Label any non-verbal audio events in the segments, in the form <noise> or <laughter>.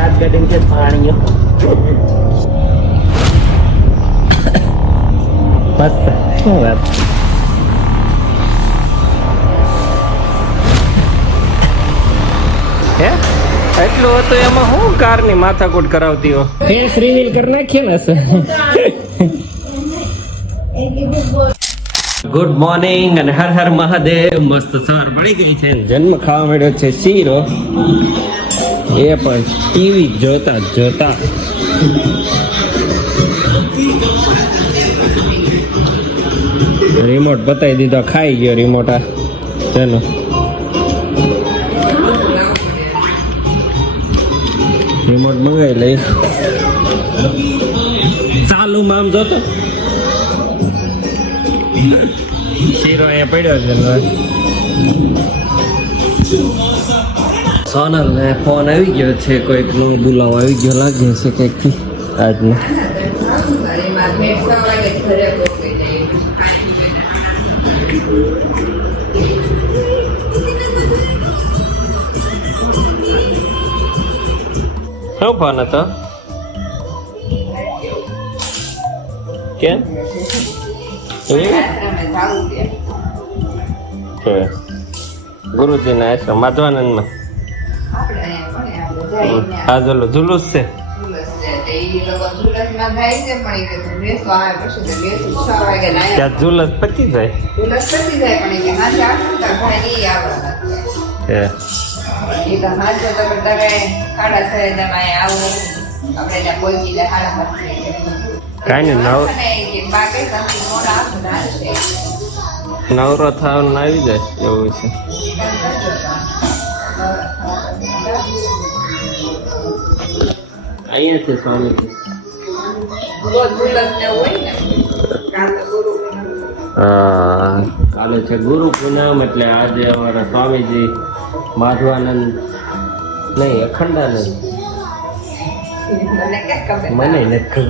દાંત કાઢીને છે પાણીઓ મસ્ત. શું વાત? હે? એટલું હતું એમાં હું કારની માથાકૂટ કરાવતી હો ફેસ રિવીલ કરી નાખીએ ને સર ગુડ મોર્નિંગ અને હર હર મહાદેવ મસ્ત સવાર પડી ગઈ છે. જન્મ ખાવા મળ્યો છે શીરો. એ પણ ટીવી જોતા જોતા. રિમોટ બતાવી દીધો, ખાઈ ગયો રિમોટ આ. ચાલો. રિમોટ મંગાવી લઈ ચાલુ આમ જોતો. શીરો અહીંયા પડ્યો છે ને. સોનલ ને ફોન આવી ગયો છે કોઈકનું બોલાવો આવી ગયો લાગે છે કંઈકથી આજનો. શું ફોન હતો? કેમ? છે ગુરુજી ના આશ્રમ માધવાનંદ હા ચલો જુલુસ છે. ત્યાં જુલસ પતી જાય. છે. કાંઈ નહીં નવ નવરો થવાનું આવી જાય એવું છે. અહીંયા છે સ્વામી. કાલે છે ગુરુ પૂનમ એટલે આજે અમારા સ્વામીજી માધવાનંદ, નહીં, અખંડાનંદ. મને નથી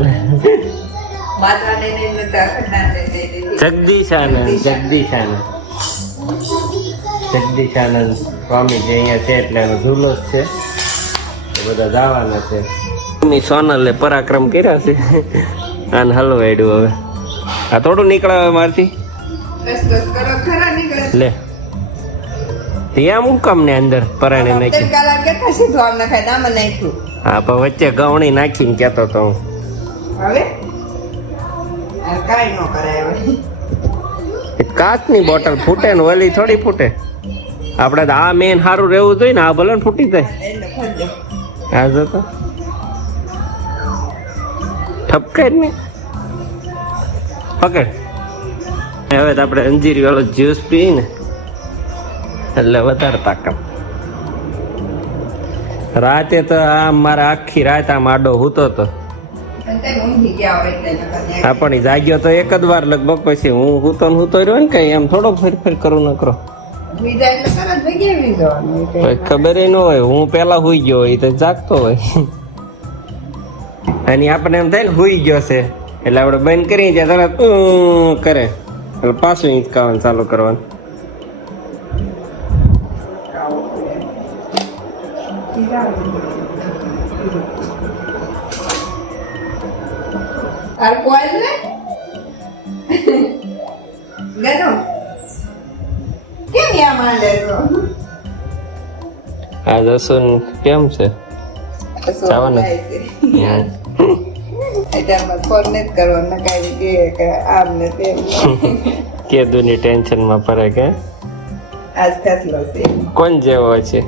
જગદીશાનંદ જગદીશાનંદ. જગદીશાનંદ સ્વામીજી અહીંયા છે એટલે એનો ઝુલોસ છે. બધા જવાના છે. મમ્મી સોનલે પરાક્રમ કર્યા છે. આને હલવાડ્યું હવે. આ થોડું નીકળે હવે મારથી લે. ત્યાં હું કામ ને અંદર પરાણે નાખી. હા પણ વચ્ચે ગવણી નાખીને કહેતો તો હું. કાચની બોટલ ફૂટે ને ઓલી થોડી ફૂટે. આપણે આ મેન સારું રહેવું જોઈએ ને આ ભલે ફૂટી જાય. હા જો તો. ઠપકાય જ ને પકડ હવે તો આપણે અંજીરી વાળો જ્યુસ પીએ ને એટલે વધારે તાકાત. રાતે તો આ મારા આખી રાત આમ આડો હૂતો તો. હા પણ જાગ્યો તો એક જ વાર લગભગ પછી હું હૂતો ને હૂતો રહ્યો ને કઈ એમ થોડો ફેરફેર કરું ન કરો. ખબર ન હોય હું પેલા હુઈ ગયો હોય તો જાગતો હોય. અને આપણને એમ થાય ને હુઈ ગયો છે. એટલે આપણે બંધ કરીએ ત્યાં તરત કરે. એટલે પાછું હિંચકાવાનું ચાલુ કરવાનું. આ દસુન કેમ છે? જવાનું. અત્યારમાં ફોન નથી કરવાનો કાંઈ કે આમ ને તેમ કેદુની ટેન્શનમાં પડે કે આજ ફેસલો છે કોણ જેવો છે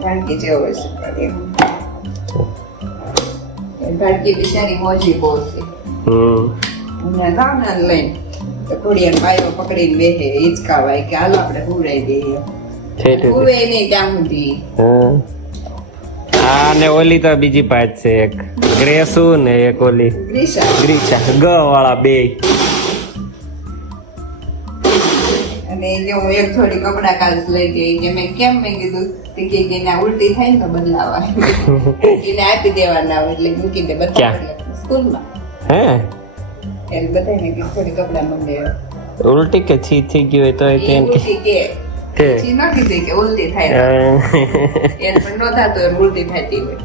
ભાણકી જેવો છે ભાણકી બિચારી મોજી બહુ છે હમ હું લઈને એમ પાયો પકડીને બેસે હિંચકાવાય કે હાલો આપણે હુવડાવી દઈએ હુવે નહીં ત્યાં સુધી હા આ ને ઓલી તો બીજી પાંચ છે એક ગ્રેસુ ને એક ઓલી ગ્રીસા. ગ વાળા બે. અને જે હું એક થોડી કપડા કાલ લઈ ગઈ કે મેં કેમ મેં કીધું? તે કે કે ના ઉલટી થાય ને બદલાવા. <laughs> એને આપી દેવાના એટલે મૂકી દે બધા સ્કૂલમાં. હે? એટલે બધાને કે થોડી કપડા મંગાવ્યા. ઉલટી કે છી થઈ ગયું હોય તો એ કે. ઉલટી કે કે પછી ન કીધી કે ઉલટી થાય એને પણ ન થતું હોય ઉલટી થતી હોય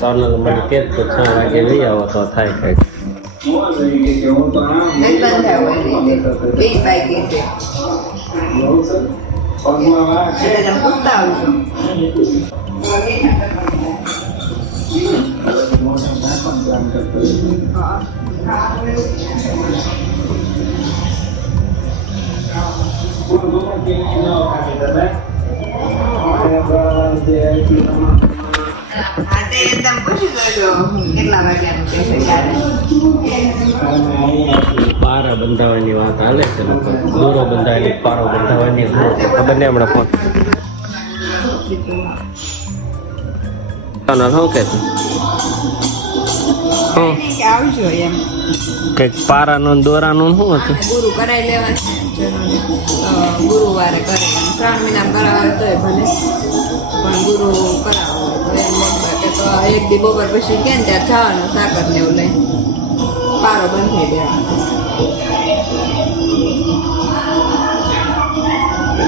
સોનલ મને કે તો છ વાગે લઈ આવો તો થાય કંઈક નહીં બંધાય હોય રીતે. બે છે તે તમે પૂછી લેજો કેટલા વાગ્યાનું કહેશે ત્યારે પારા બંધાવાની વાત હાલે છે દોરો બંધાવવાની પારો બંધાવવાની ખબર નહીં હમણાં ફોન છે હું કે આવજો એમ કંઈક પારાનું દોરાનું શું હતું? ગુરુ કરાવી લેવા છે. જરૂરી. તો ગુરુવારે કરે ત્રણ મહિના કરાવે તોય ભલે. પણ ગુરુ કરાવો તો એક દી બપોર પછી કે ને ત્યાં જવાનું સાકર ને એવું લઈ. પારો બંધાઈ દેવાનો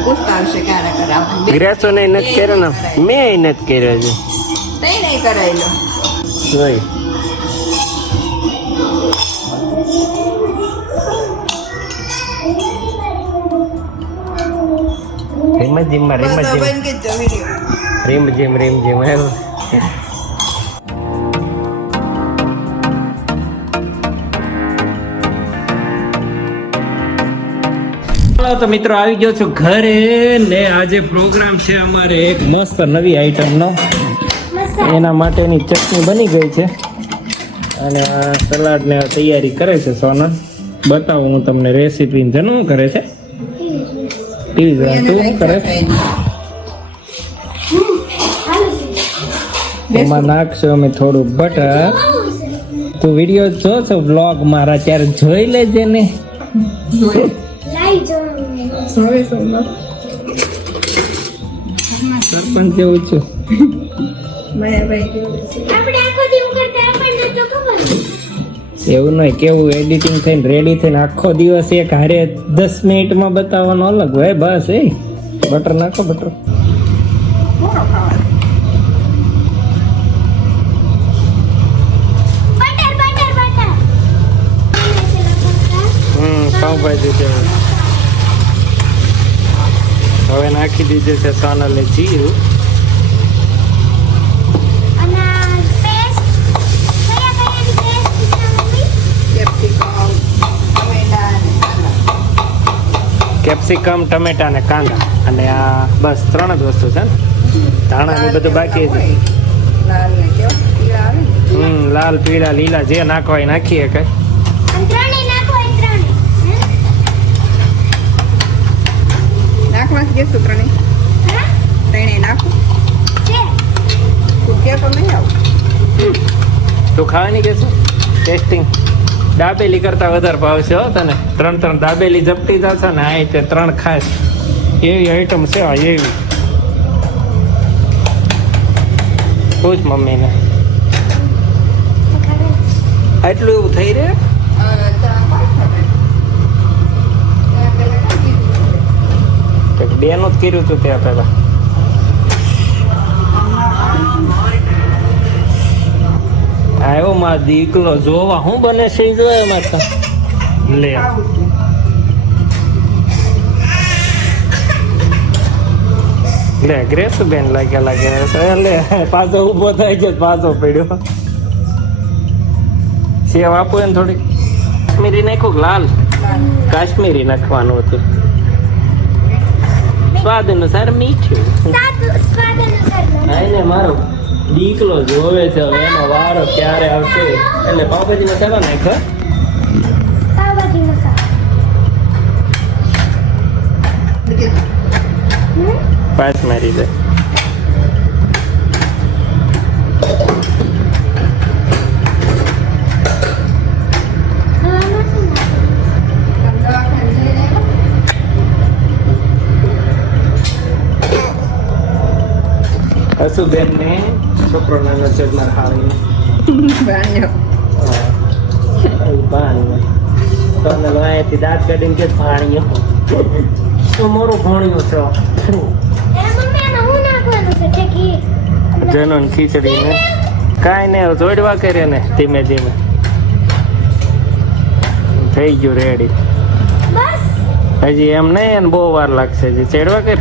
પૂછતા આવશે ક્યારે કરાવું ગ્રેસો ને નથી કર્યો ને. મેં નથી કર્યો છે તે નહીં કરાયેલો. જોઈ રીમ જીમમાં રીમ જીમ બંધ રીમ જીમ રીમ જીમ એવું તો મિત્રો, આવી ગયો છું ઘરે ને આજે પ્રોગ્રામ છે અમારે એક મસ્ત નવી આઈટમનો એના માટેની ચટણી બની ગઈ છે. અને સલાડને તૈયારી કરે છે સોનલ. બતાવું હું તમને રેસીપી જન્મ કરે છે. ટીવી શું કરે? એમાં નાખશો અમે થોડું બટર તું વીડિયો જો છો બ્લોગ મારા, ત્યારે જોઈ લેજે ને. સરપંચ જેવું છું. એવું નહીં કેવું એડિટિંગ થઈને રેડી થઈને આખો દિવસ એક હારે દસ મિનિટમાં બતાવવાનો અલગ હોય બસ એ. બટર નાખો બટર. હમ પાઉંભાજી જેવું હવે નાખી દીધું છે સોનલે જીરું. કેપ્સિકમ ટમેટા ને કાંદા. અને આ બસ ત્રણ જ વસ્તુ છે ને? ધાણા ને બધું બાકી છે. લાલ પીળા હમ લાલ પીળા લીલા જે નાખવા એ નાખીએ કઈ અને ત્રણેય નાખો એ ત્રણેય હે? નાખવા જ ગેસ ત્રણે હા? ત્રણે નાખો? છે. તો નહીં આવું. તું ખાવાની કે શું? ટેસ્ટિંગ દાબેલી કરતા વધારે ભાવશે હો તને. ત્રણ ત્રણ દાબેલી જપટી જશે ને આ તે ત્રણ ખાસ. એવી આઈટમ છે આ એવી. પૂછ મમ્મીને. આટલું એવું થઈ રહે હવે ત્યાં પાછળ ને. ત્યાં પેલા કાઢી દીધું છે. કે બેનું જ કર્યું હતું ત્યાં પહેલા. આવ્યો માં દીકલો જોવા. શું બને છે જોયો જોયે લે. લે ગ્રેસ બેન લાગ્યા લાગે. છે. લે પાછો ઊભો થાય છે પાછો પડ્યો. સેવ આપો એને થોડીક. કાશ્મીરી નાખો લાલ. કાશ્મીરી નાખવાનું હતું. સ્વાદ અનુસાર મીઠું. એને મારો દીકલો જોવે છે હવે એનો વારો ક્યારે આવશે? એટલે પાવભાજી મસાલા નાખ? પાંચ મારી દે. હસુબેન ને છોકરો નાનો છે મારા હાળી ભાણ્યો. તમને અહીંયાથી દાંત કાઢીને કે ભાણિયો. તો મોરું ભાણિયો છો. એના મમ્મી આમાં હું નાખવાનું છે? ટેકી જનો ખીચડી ને? કાંઈ નહીં હવે જોડવા કરે ને ધીમે ધીમે. થઈ ગયું રેડી હજી એમ નહીં એને બહુ વાર લાગશે. ચેડવા ચડવા કર?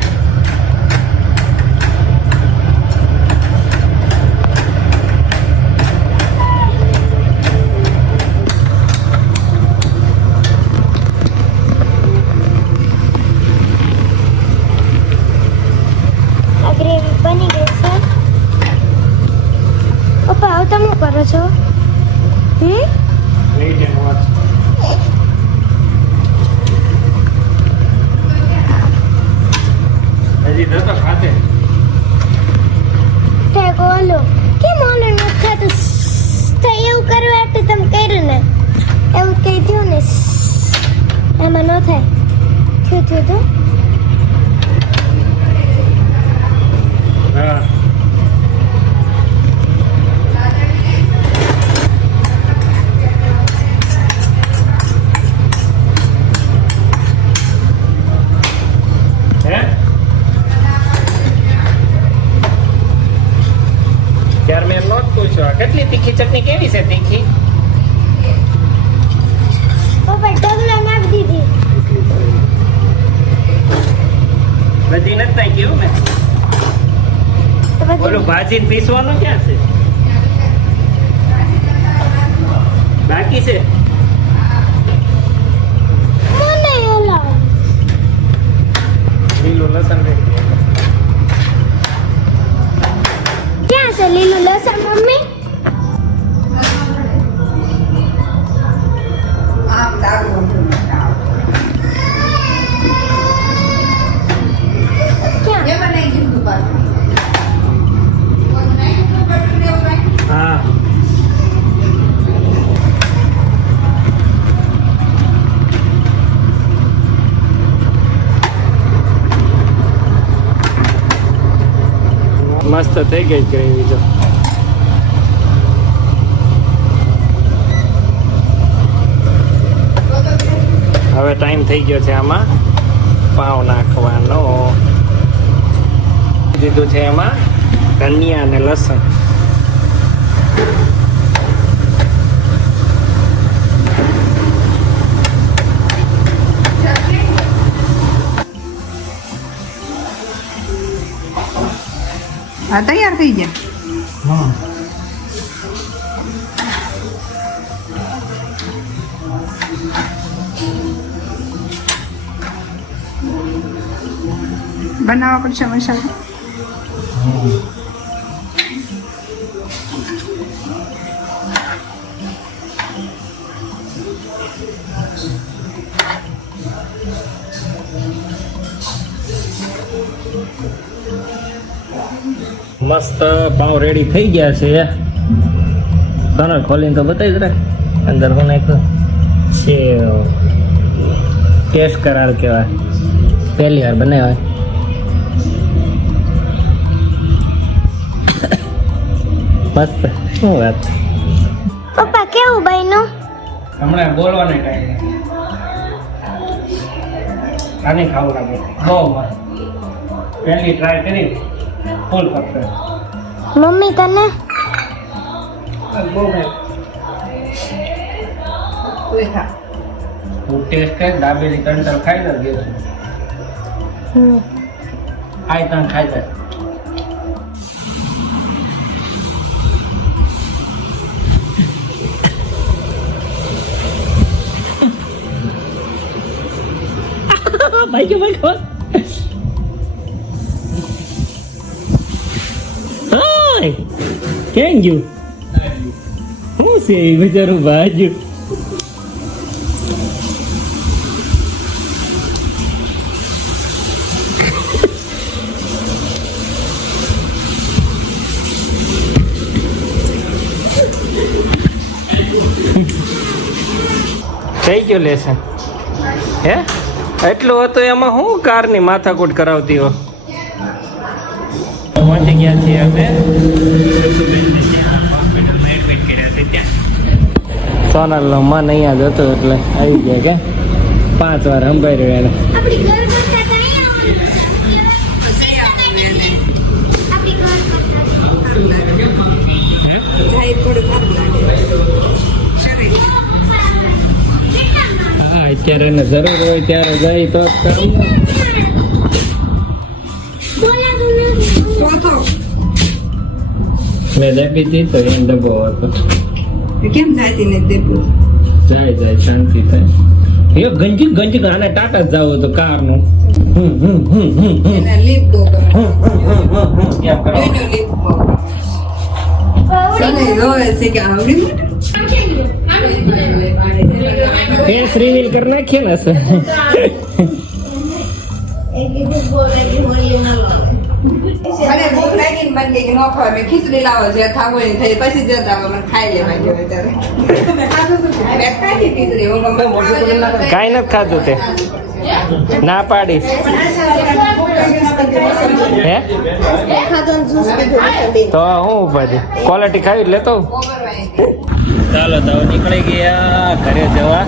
આ કેટલી તીખી ચટણી કેવી છે તીખી? બધી નથી કેવું ને ઓલું ભાજીને પીસવાનું ક્યાં છે? બાકી છે? લીલું લસણ ક્યાં છે લીલું લસણ મમ્મી? મસ્ત થઈ ગઈ ગ્રેવી તો. હવે ટાઈમ થઈ ગયો છે આમાં પાવ નાખવાનો. દીધું છે એમાં ધનિયા અને લસણ. હા તૈયાર થઈ જાય બનાવવા પડશે મસાલો મસ્ત પાવ રેડી થઈ ગયા છે. તને ખોલીને તો બતાવી જ રાખ. અંદર હું એક છે ટેસ્ટ કરાર કહેવાય. પહેલી વાર બનાવ્યા. મસ્ત. શું વાત? પપ્પા કેવું બન્યું? હમણાં બોલવાનો ટાઈમ આને ખાવું લાગે. બહુ મસ્ત. પહેલી ટ્રાય કરી. ફૂલ પરફેક્ટ મમ્મી તને બહુ ભાઈ તું ખા હું ટેસ્ટ કરી દાબેલી ત્રણ ત્રણ ખાઈ દઉં ગયો હમ આય ત્રણ ખાઈ જાય ભાઈ ગયો ભાઈ ગયો કેમ ગયું? શું છે બિચારું ભાજ્યું થઈ ગયો લેસન. હે? એટલું હતું એમાં હું કારની માથાકૂટ કરાવતી હો પહોંચી ગયા છીએ અમે. સોનલનો મન અહીંયા જ હતો એટલે આવી ગયા કે. પાંચ વાર એને. લાગે શરીર હા અત્યારે એને જરૂર હોય ત્યારે જાય તો મેં હતી તો એ ડબ્બો હતો. કેમ જાતી ને દેવું જાય જાય શાંતિ થાય. યો ગંજી ગંજી ગાને ટાટા જ જવું તો કારનું. હમ હમ હમ હમ હમ. એના લીપ કરે હમ કેમ કરો? એનો લીપ બહુ સને રોવે છે કે આવડી મોટી? ફેસ રિવીલ કર નાખીએ ને સર અને ભૂખ લાગી ને મને કે નો ખવાય. મેં ખીચડી લાવો જે ખાવો એ થઈ પછી જતા મને ખાઈ લેવા ગયો ત્યારે. મેં ખાધું હતું મેં ખાધી ખીચડી. હું ગમે કાંઈ નથી ખાધું તે. ના પાડીશ હે? તો હું ઉપાધી? ક્વોલિટી ખાવી લેતો. ચાલો તો નીકળી ગયા ઘરે જવા.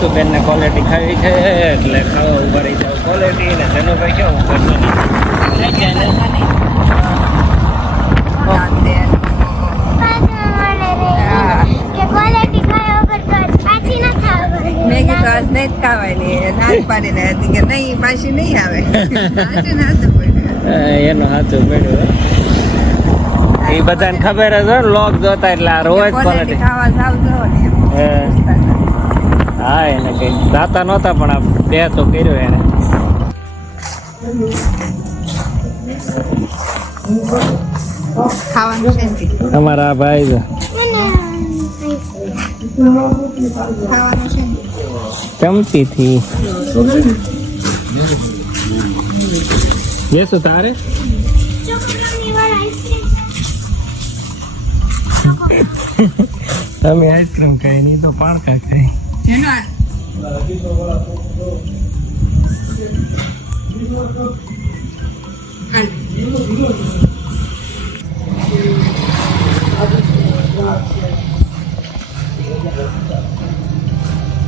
તો બેનને ક્વોલિટી ખાવી છે એટલે ખાવા ઊભા રહી જાવ ક્વોલિટી ને તેનો ભાઈ કેવું કરતો પાછળ મળે રે કે ક્વોલિટી ખાય વગર તો આજ પાછી ન ખાવા કીધું નહીં ખાવાની પાડીને હતી કે નહીં પાછી નહીં આવે <laughs> એનું સાચું પડ્યું એ બધાને ખબર જ હોય લોક જોતા એટલે આ રોજ ક્વોલિટી ખાવા. હા એને કઈ જાતા નહોતા પણ આ બે તો કર્યો એને? અમારા ભાઈ છે ખાવાનું છે ને? ચમચીથી બેસો તારે. તમે આઈસ્ક્રીમ ખાઈ નહીં તો પાણકા ખાઈ.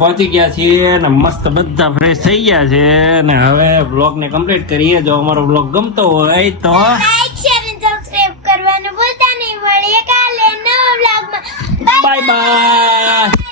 પહોંચી ગયા છીએ ને મસ્ત બધા ફ્રેશ થઈ ગયા છે. ને હવે બ્લોગ ને કમ્પ્લીટ કરીએ. જો અમારો બ્લોગ ગમતો હોય તો લાઈક શેર અને સબસ્ક્રાઇબ કરવાનું ભૂલતા નહીં. મળીએ કાલે નવા વ્લોગમાં બાય બાય